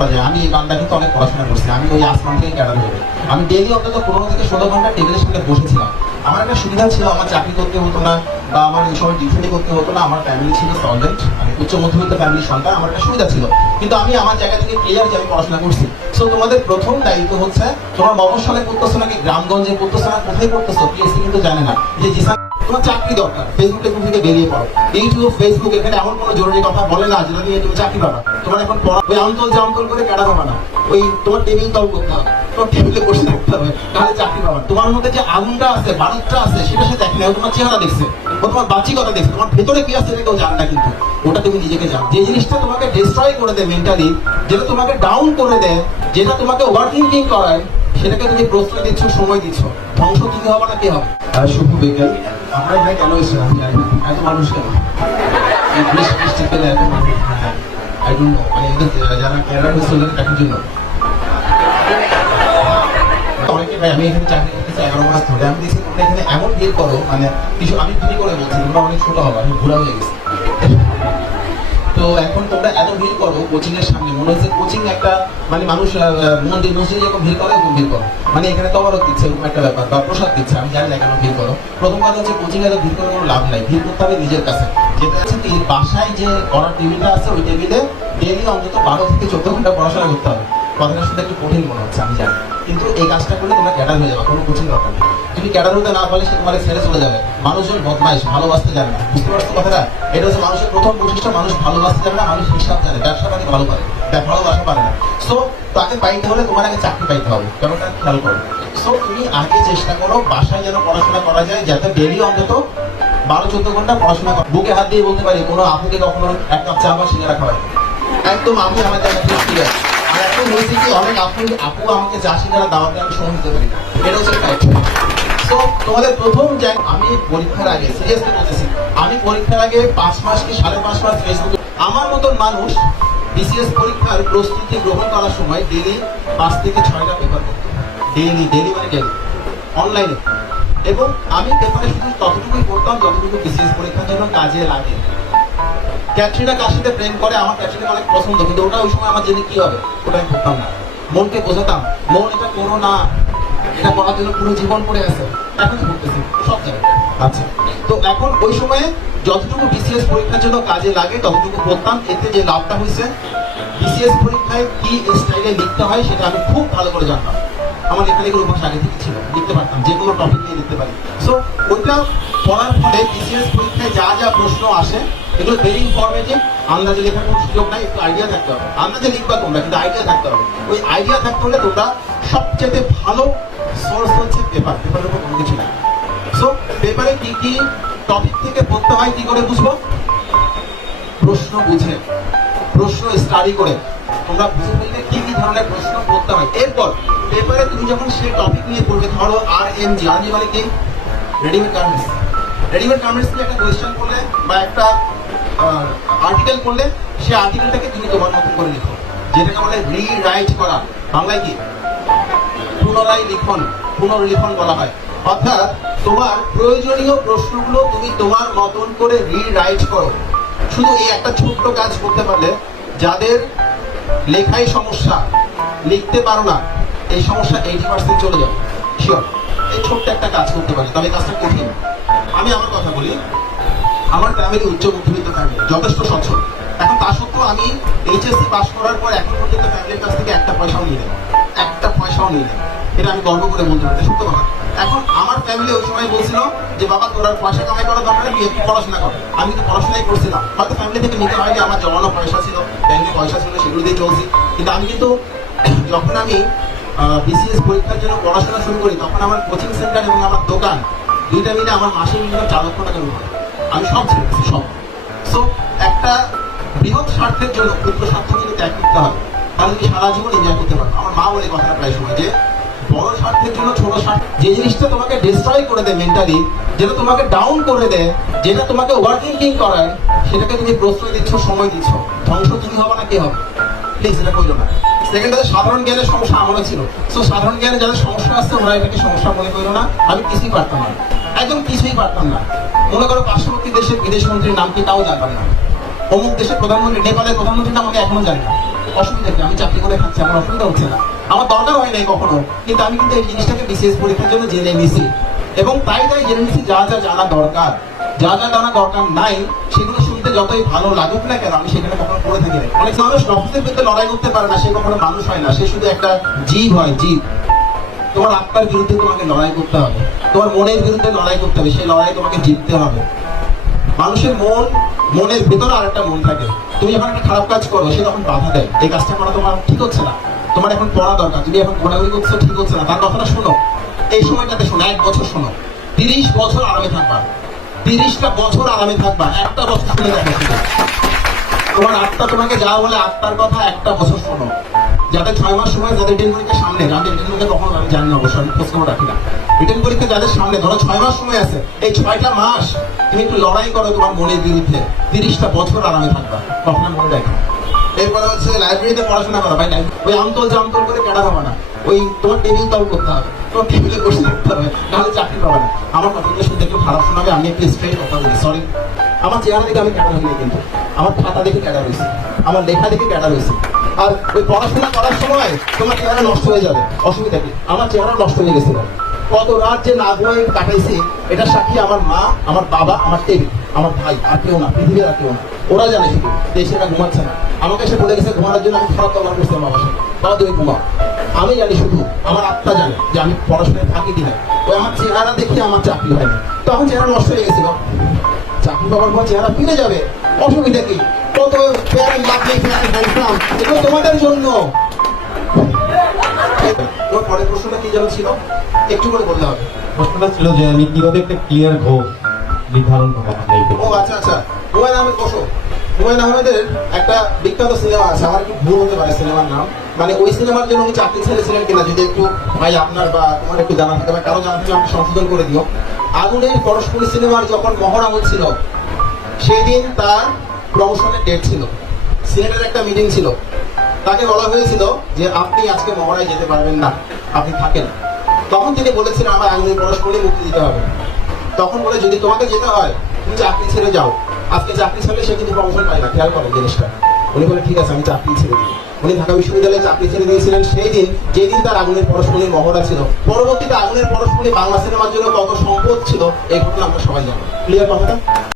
আমি এই বান্দা কিন্তু অনেক পড়াশোনা করছি, আমি ওই আসমান থেকে ক্যাডার হয়ে আমি ডেইলি অন্তত 15 থেকে 16 ঘন্টা টেবিলের সামনে বসেছিলাম। আমার একটা সুবিধা ছিল, আমার চাকরি করতে হতো না বা আমার এই সময় টিউশনি করতে হতো না। আমার ফ্যামিলি ছিল সলভেন্ট, আমি উচ্চ মধ্যবিত্ত ফ্যামিলির সন্তান, আমার একটা সুবিধা ছিল। কিন্তু আমি আমার জায়গা থেকে ক্লিয়ার যে আমি পড়াশোনা করছি। সো তোমাদের প্রথম দায়িত্ব হচ্ছে, তোমরা মফস্বলে পড়তেছো নাকি গ্রামগঞ্জে পড়তেছো না কোথায় পড়তেছো পিএসসি কিন্তু জানে না যে জিসান তোমার চাকরি দরকার। ফেসবুক থেকে বেরিয়ে পড়ো, ইউটিউব ফেসবুক এখানে এমন কোনো জরুরি কথা বলে না যেটা নিয়ে তুমি চাকরি পাবা। তোমার এখন পড়া ওই আমতল করে ক্যাডার হবে না, ওই তোমার টেবিল তল করতে হবে, তোমার টেবিলে বসে থাকতে হবে, তাহলে চাকরি পাবা। তোমার মধ্যে যে আগুনটা আছে বারুদটা আছে সেটা সে দেখে না, তোমার চেহারা দেখছে, ও তোমার বাহ্যিকতা দেখছে, তোমার ভেতরে কি আছে কেউ জানে না। কিন্তু ওটা তুমি নিজেকে জানো। যে জিনিসটা তোমাকে ডিস্ট্রয় করে দেয় মেন্টালি, যেটা তোমাকে ডাউন করে দেয়, যেটা তোমাকে ওভার থিঙ্কিং করায়, সেটাকে তুমি প্রশ্রয় দিচ্ছ, সময় দিচ্ছ। ধ্বংস তুমি হবে না কে হবে? শুভ বিজ্ঞান আমরা এখানে কেন এসেছিলাম এত মানুষ কেন বৃষ্টি পেলে এত মানুষ? আই ডোন্ট নো, মানে এদের যারা কেরালা হয়েছে ওদের চাকরির জন্য অনেকে ভাই আমি এখানে চাকরি করতেছি 11 মাস ধরে। আমি দেখছি তোমরা এখানে এমন ভিড় করো, মানে কিছু আমি তুমি করে বলছি, তোমরা অনেক ছোট হবে, আমি ঘোরা হয়ে গেছি। তো এখন তোমরা এত ভিড় করো কোচিং এর সামনে, মনে হচ্ছে কোচিং একটা মানে মানুষ মন্দির মসজিদে যখন ভিড় করে এরকম ভিড় করো, মানে এখানে তবারক দিচ্ছে এরকম একটা ব্যাপার বা প্রসাদ দিচ্ছে। আমি জানি না কেন ভিড় করো। প্রথম কথা হচ্ছে কোচিং এ ভিড় করে কোনো লাভ নাই, ভিড় করতে হবে নিজের কাছে। যেটা হচ্ছে কি বাসায় যে পড়ার টেবিলটা আছে ওই টেবিলে ডেইলি অন্তত 12 থেকে 14 ঘন্টা পড়াশোনা করতে হবে। কথাটা শুনতে একটু কঠিন মনে হচ্ছে আমি জানি, কিন্তু এই কাজটা করলে তোমরা ক্যাডার হয়ে যাবে, কোনো কোচিং দরকার নেই। তুমি ক্যাডার হতে না পারলে সে তোমার ছেড়ে চলে যাবে। মানুষজন বদমাইশ, ভালোবাসতে জানে না, বুঝতে পারছো কথাটা? এটা হচ্ছে মানুষের প্রথম বৈশিষ্ট্য, মানুষ ভালোবাসতে জানে না, মানুষ হিসাব জানে, ব্যবসা বাণিজ্য ভালো করে, ভালোবাসা পারে না। সো তাকে পাইতে হলে তোমার আগে চাকরি পাইতে হবে, ব্যাপারটা খেয়াল করো। সো তুমি আগে চেষ্টা করো বাসায় যেন পড়াশোনা করা যায়, যাতে ডেইলি অন্তত 12-14 ঘন্টা পড়াশোনা করো। বুকে হাত দিয়ে বলতে পারি কোনো আপুকে কখনো এক কাপ চা বা সিঙ্গারা খাওয়াই একদম আমি আমার জায়গা থেকে ঠিক আছে। আর এখন হয়েছে কি অনেক আপু আমাকে চা সিঙ্গারা দাওয়াতে আমি সময় দিতে পারি না, এটা হচ্ছে ফ্যাক্ট। তো তোমাদের প্রথম আমি পরীক্ষার আগে সিরিয়াসলি বলতেছি, আমি পরীক্ষার আগে 5 মাস কি 5.5 মাস ফেসবুকে আমার মতন মানুষ বিসিএস পরীক্ষার প্রস্তুতি গ্রহণ করার সময় ডেইলি 5 থেকে 6টা পেপার করতো, ডেইলি মানে ডেইলি অনলাইনে। এবং আমি পেপারে শুধু ততটুকুই পড়তাম যতটুকু বিসিএস পরীক্ষার জন্য কাজে লাগে। ক্যাটরিনা কার সাথে প্রেম করে, আমার ক্যাটরিনা অনেক পছন্দ, কিন্তু ওটা ওই সময় আমার জেনে কি হবে ওটা আমি পড়তাম না। মনকে বোঝাতাম, মন এটা করো না, এটা পড়ার জন্য পুরো জীবন পড়ে আছে, এখন পড়তেছি সব জায়গায়। আচ্ছা, তো এখন ওই সময়ে যতটুকু বিসিএস পরীক্ষার জন্য কাজে লাগে ততটুকু পড়তাম। এতে যে লাভটা হয়েছে, বিসিএস পরীক্ষায় কি স্টাইলে লিখতে হয় সেটা আমি খুব ভালো করে জানতাম। আমার লেখালেখির অভ্যাস আগে থেকে ছিল, লিখতে পারতাম, যে কোনো টপিক নিয়ে লিখতে পারি। সো ওইটা পড়ার ফলে বিসিএস পরীক্ষায় যা যা প্রশ্ন আসে এগুলো ভেরি ইনফরমেটিভ। আন্দাজে লেখার কোনো সুযোগ নাই, একটু আইডিয়া থাকতে হবে। আন্দাজে লিখবা তোমরা, কিন্তু আইডিয়া থাকতে হবে। ওই আইডিয়া থাকতে হলে তোমরা সবচেয়ে ভালো সোর্স হচ্ছে পেপার, পেপারের উপর কোনো কিছু নাই। সো পেপারে কি কি টপিক থেকে পড়তে হয় কি করে বুঝবো? প্রশ্ন বুঝে, প্রশ্ন স্টাডি করে তোমরা বুঝে ফেললে কি কি ধরনের প্রশ্ন পড়তে হয়। এরপর পেপারে তুমি যখন সেই টপিক নিয়ে পড়বে, ধরো আরএমজি মানে কি রেডিমেড গার্মেন্টস, রেডিমেড গার্মেন্টস নিয়ে একটা কোয়েশ্চেন করলে বা একটা আর্টিকেল করলে সেই আর্টিকেলটাকে তুমি তোমার মতো করে লিখো, যেটাকে বলে রিরাইট করা, বাংলায় কি পুনর্লিখন বলা হয়। অর্থাৎ তোমার প্রয়োজনীয় প্রশ্নগুলো তুমি তোমার মতন করে রিরাইট করো। শুধু এই একটা ছোট্ট কাজ করতে পারলে, যাদের লেখায় সমস্যা, লিখতে পারো না, এই সমস্যা 80% চলে যাবে শিওর। এই ছোট্ট একটা কাজ করতে পারে, তবে কাজটা কঠিন। আমি আমার কথা বলি, আমার ফ্যামিলি উচ্চ মধ্যবিত্ত ফ্যামিলি, যথেষ্ট সচ্ছল। এখন তা সত্ত্বেও আমি এইচএসসি পাস করার পর এখন পর্যন্ত ফ্যামিলির কাছ থেকে একটা পয়সাও নিয়ে নেব, একটা পয়সাও নিয়ে নেব, এটা আমি গর্ব করে বলতে পারি, সত্য কথা। এখন আমার ফ্যামিলি ওই সময় বলছিল যে বাবা তোর আর পয়সা কামাই করার দরকার নেই, একটু পড়াশোনা কর। আমি তো পড়াশোনাই করছিলাম, হয়তো ফ্যামিলি থেকে নিতে হয়নি, আমার জমানো পয়সা ছিল, ব্যাংকে পয়সা ছিল, সেগুলো দিয়ে চলছি। কিন্তু আমি কিন্তু যখন আমি বিসিএস পরীক্ষার জন্য পড়াশোনা শুরু করি, তখন আমার কোচিং সেন্টার এবং আমার দোকান দুইটা মিলে আমার মাসে মিনিমাম 4 লক্ষ টাকা বের হয়। আমি সব ছেড়েছি, সব। সো একটা বৃহৎ স্বার্থের জন্য ক্ষুদ্র স্বার্থ কিন্তু ত্যাগ করতে হবে, তাহলে তুমি সারা জীবন এনজয় করতে পারো। আমার মা বলে কথাটা প্রায় সময় যে বড় স্বার্থের জন্য ছোট স্বার্থ, যে জিনিসটা তোমাকে ডিস্ট্রয় করে দেয় মেন্টালি, যেটা তোমাকে ডাউন করে দেয়, যেটা তোমাকে ওভার থিঙ্কিং করায়, সেটাকে তুমি প্রশ্রয় দিচ্ছ, সময় দিচ্ছ। ধ্বংস তুমি হবে না কে হবে? প্লিজ এটা করো না। সেকেন্ড হচ্ছে সাধারণ জ্ঞানের সমস্যা আমারও ছিল। সো সাধারণ জ্ঞানে যাদের সমস্যা আসছে ওরা এটাকে সমস্যা মনে করো না। আমি কিছুই পারতাম না, একদম কিছুই পারতাম না। মনে করো পার্শ্ববর্তী দেশের বিদেশ মন্ত্রীর নাম কি তাও জানতাম না, অমুক দেশের প্রধানমন্ত্রী, নেপালের প্রধানমন্ত্রীর নাম আমি এখনো জানি না। অসুবিধা কি? আমি চাকরি করে খাচ্ছি, আমার অসুবিধা হচ্ছে না, আমার দরকার হয় নাই কখনো, কিন্তু আমি কিন্তু এই জিনিসটাকে বিশেষ পরীক্ষার জন্য জেনে নিছি, এবং তাই জেনে নিছি যা যা জানা দরকার। যা যা জানা দরকার নাই সেগুলো শুনতে যতই ভালো লাগুক না কেন, আমি সেখানে কখনো পড়ে থাকি না। অনেক মানুষ নফসের বিরুদ্ধে লড়াই করতে পারে না, সে কখনো মানুষ হয় না, সে শুধু একটা জীব হয়, জীব। তোমার আত্মার বিরুদ্ধে তোমাকে লড়াই করতে হবে, তোমার মনের বিরুদ্ধে লড়াই করতে হবে, সেই লড়াই তোমাকে জিততে হবে। মানুষের মনের ভেতরে আরেকটা মন থাকে, তুমি যখন একটা খারাপ কাজ করো সে তখন বাধা দেয়, এই কাজটা করা তোমার ঠিক হচ্ছে না, তোমার এখন পড়া দরকার, তুমি এখন ঘোরাঘুরি করছো, ঠিক হচ্ছে না, তার কথাটা শোনো। এই সময়টাতে শোনো, 1 বছর শোনো, 30 বছর আরামে থাকবা, 30টা বছর আরামে থাকবা, একটা বছর শুনে দেখো শুধু। তোমার আত্মা তোমাকে যা বলে আত্মার কথা, একটা বছর শোনো। যাদের 6 মাস সময়, যাদের রিটেন পরীক্ষার সামনে, যাদের রিটেন পরীক্ষা কখনো আমি জানি না, অবশ্যই আমি খোঁজ খবর রাখি না, রিটেন পরীক্ষা যাদের সামনে, ধরো 6 মাস সময় আছে, এই 6টা মাস তুমি একটু লড়াই করো তোমার মনের বিরুদ্ধে, 30টা বছর আরামে থাকবা, কখনো মনে রাখো। এরপরে হচ্ছে লাইব্রেরিতে পড়াশোনা করা, ভাই ওই আমতল জামতল করে কেডা হবে না, ওই তোমার টেবিল তাও করতে হবে, তোমার টেবিলে বসে থাকতে হবে, নাহলে চাকরি পাবে না। আমার কথাগুলো শুনতে একটু খারাপ শোনাবে, আমি একটু স্ট্রেট কথা বলি, সরি। আমার চেহারা দেখে আমি ক্যাডার হইনি, কিন্তু আমার খাতা দেখে ক্যাডার হয়েছি, আমার লেখা দেখে ক্যাডার হয়েছি। আর ওই পড়াশোনা করার সময় তোমার চেহারা নষ্ট হয়ে যাবে, অসুবিধা কি? আমার চেহারা নষ্ট হয়ে গেছিল, কত রাত যে না ঘুমাই কাটাইছি এটা সাক্ষী আমার মা, আমার বাবা, আমার টেবিল, আমার ভাই, আর কেউ না, পৃথিবীর আর কেউ না। ওরা জানে শুধু দেশে এরা ঘুমাচ্ছে না, আমাকে এসে বলে গেছে ঘুমানোর জন্য, আমি খারাপ ব্যবহার করছিলাম বাবার সাথে, বাবা তুমি ঘুমাও। আমি জানি শুধু, আমার আত্মা জানে যে আমি পড়াশোনায় থাকি কিনা। ওই আমার চেহারা দেখে আমার চাকরি হয়নি, তখন চেহারা নষ্ট হয়ে গেছিল, চাকরি পাওয়ার পর চেহারা ফিরে যাবে, অসুবিধা কি? কত প্যারেন্ট লাভলি প্যারেন্ট হ্যান্ডসাম, এগুলো তোমাদের জন্য। তোমার পরের প্রশ্নটা কি যেন ছিল, একটু করে বলতে হবে। প্রশ্নটা ছিল যে আমি কিভাবে একটা ক্লিয়ার গোল নির্ধারণ করবো। ও আচ্ছা আচ্ছা, হুমায়ুন আহমেদ বসো। হুমায়ুন আহমেদের একটা বিখ্যাত সিনেমা আছে, আমার একটু ভুল হতে পারে সিনেমার নাম, মানে ওই সিনেমার জন্য উনি চাকরি ছেড়েছিলেন কিনা, যদি একটু ভাই আপনার বা তোমার একটু জানা থাকে বা কারো জানা থাকলে আমাকে সংশোধন করে দিও। আগুনের পরস্পরী সিনেমার যখন মহড়া হচ্ছিল, সেদিন তার প্রমোশনের ডেট ছিল, সিনেটের একটা মিটিং ছিল, তাকে বলা হয়েছিল যে আপনি আজকে মহড়ায় যেতে পারবেন না, আপনি থাকেন। তখন তিনি বলেছিলেন আমার আগুনের পরস্পরী মুক্তি দিতে হবে। তখন বলে যদি তোমাকে যেতে হয় তুমি চাকরি ছেড়ে যাও, আজকে চাকরি ছাড়লে সে কিন্তু প্রমোশন পায় না, খেয়াল করেন জিনিসটা। উনি বলে ঠিক আছে আমি চাকরি ছেড়ে দিই। উনি ঢাকা বিশ্ববিদ্যালয়ে চাকরি ছেড়ে দিয়েছিলেন সেই দিন, যেদিন তার আগুনের পরস্পরীর মহড়া ছিল। পরবর্তীতে আগুনের পরস্পরী বাংলা সিনেমার জন্য কত সম্পদ ছিল এই ঘটনা আমরা সবাই জানি। ক্লিয়ার কথাটা?